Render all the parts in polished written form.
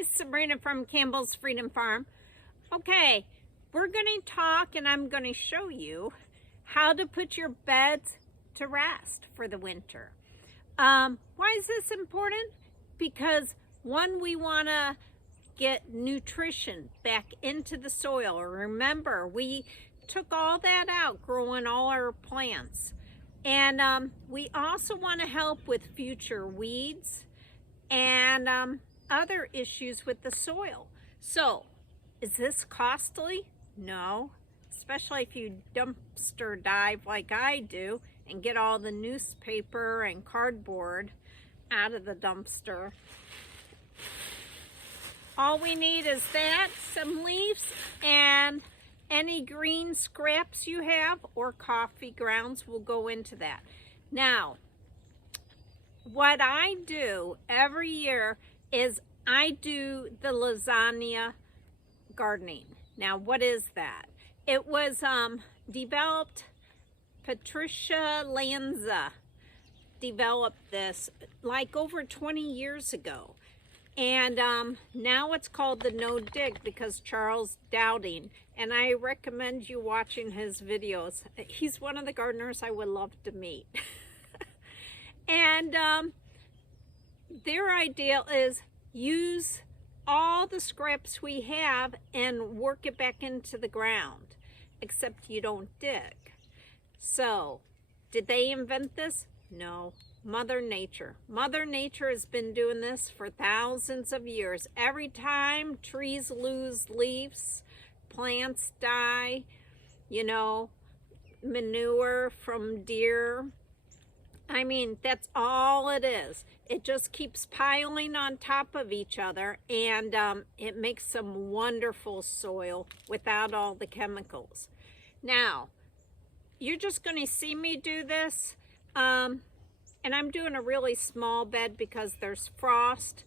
guys, Sabrina from Campbell's Freedom Farm. Okay, we're going to talk and I'm going to show you how to put your beds to rest for the winter. Why is this important? Because one, we want to get nutrition back into the soil. Remember, we took all that out growing all our plants. And we also want to help with future weeds and other issues with the soil. So, is this costly? No, especially if you dumpster dive like I do and get all the newspaper and cardboard out of the dumpster. All we need is that, some leaves, and any green scraps you have or coffee grounds will go into that. Now, what I do every year is I do the lasagna gardening. Now, what is that? It was developed, Patricia Lanza developed this like over 20 years ago. And now it's called the No Dig because Charles Dowding, and I recommend you watching his videos. He's one of the gardeners I would love to meet. And their idea is use all the scraps we have and work it back into the ground, except you don't dig. So, did they invent this? No. Mother Nature. Mother Nature has been doing this for thousands of years. Every time trees lose leaves, plants die, you know, manure from deer. I mean, that's all it is. It just keeps piling on top of each other, and it makes some wonderful soil without all the chemicals. Now, you're just going to see me do this. And I'm doing a really small bed because there's frost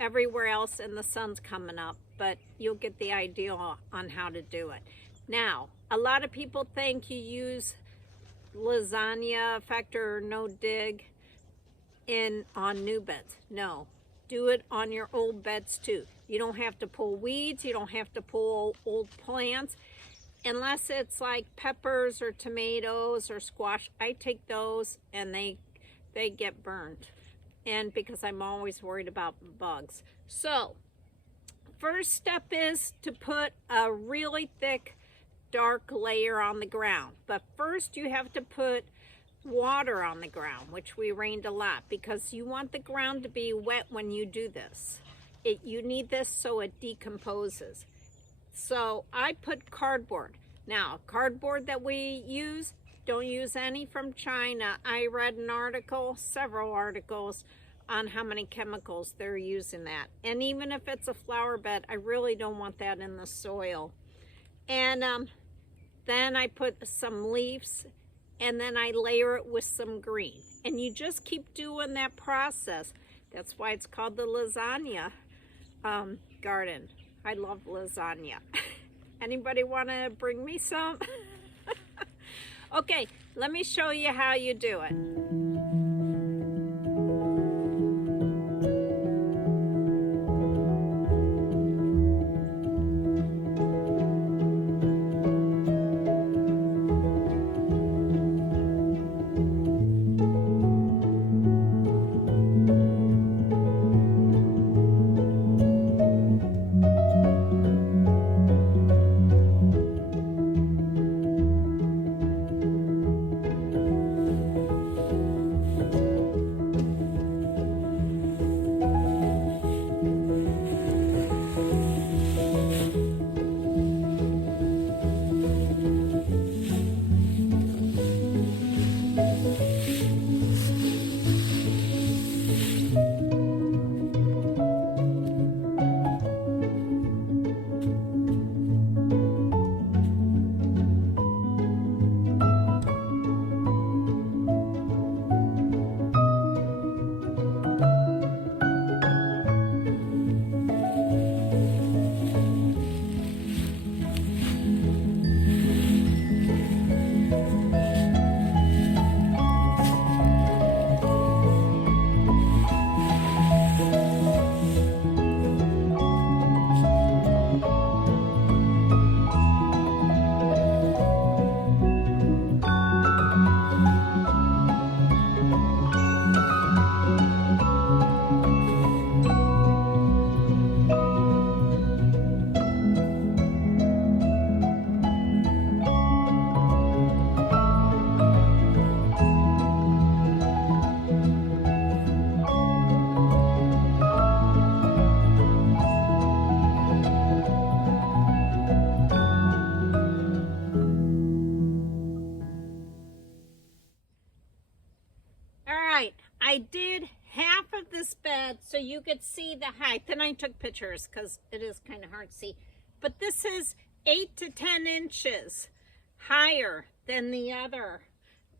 everywhere else and the sun's coming up, but you'll get the idea on how to do it. Now, a lot of people think you use lasagna effect or no dig on new beds. No, do it on your old beds too. You don't have to pull weeds, you don't have to pull old plants, unless it's like peppers or tomatoes or squash. I take those and they get burned, and because I'm always worried about bugs. So first step is to put a really thick dark layer on the ground, but first you have to put water on the ground, which we rained a lot, because you want the ground to be wet when you do this. You need this so it decomposes. So I put cardboard. Now, cardboard that we use, don't use any from China. I read an article, several articles, on how many chemicals they're using that. And even if it's a flower bed, I really don't want that in the soil. And then I put some leaves, and then I layer it with some green. And you just keep doing that process. That's why it's called the lasagna garden. I love lasagna. Anybody want to bring me some? Okay, let me show you how you do it. bed so you could see the height. Then I took pictures because it is kind of hard to see. But this is 8 to 10 inches higher than the other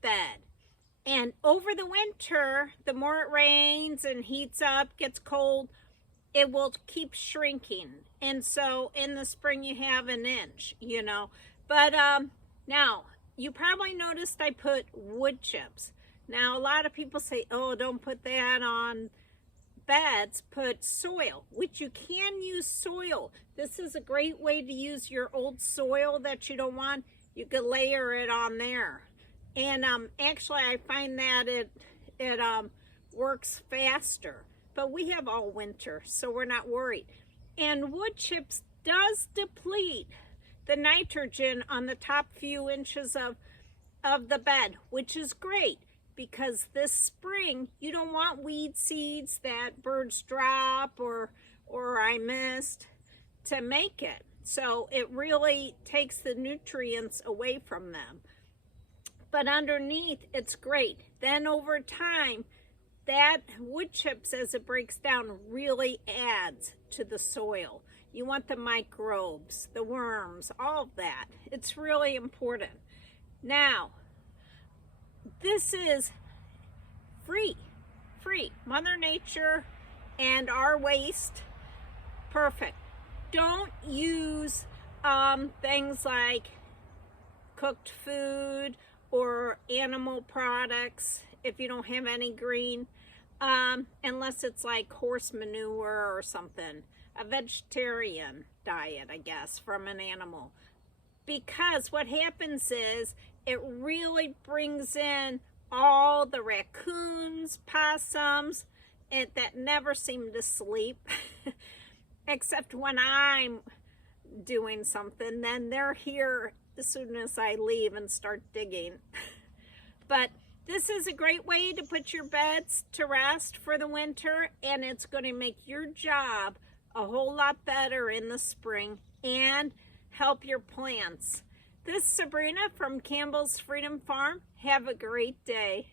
bed. And over the winter, the more it rains and heats up, gets cold, it will keep shrinking. And so in the spring you have an inch, you know. But now, you probably noticed I put wood chips. Now, a lot of people say, oh, don't put that on beds, put soil, which you can use soil. This is a great way to use your old soil that you don't want. You could layer it on there. And actually, I find that it works faster. But we have all winter, so we're not worried. And wood chips does deplete the nitrogen on the top few inches of the bed, which is great because this spring you don't want weed seeds that birds drop or I missed to make it. So it really takes the nutrients away from them. But underneath, it's great. Then over time, that wood chips, as it breaks down, really adds to the soil. You want the microbes, the worms, all of that. It's really important. Now, this is free. Mother Nature and our waste, perfect. Don't use things like cooked food or animal products if you don't have any green, unless it's like horse manure or something. A vegetarian diet, I guess, from an animal. Because what happens is it really brings in all the raccoons, possums, that never seem to sleep, except when I'm doing something, then they're here as soon as I leave and start digging. But this is a great way to put your beds to rest for the winter, and it's going to make your job a whole lot better in the spring and help your plants. This is Sabrina from Campbell's Freedom Farm. Have a great day.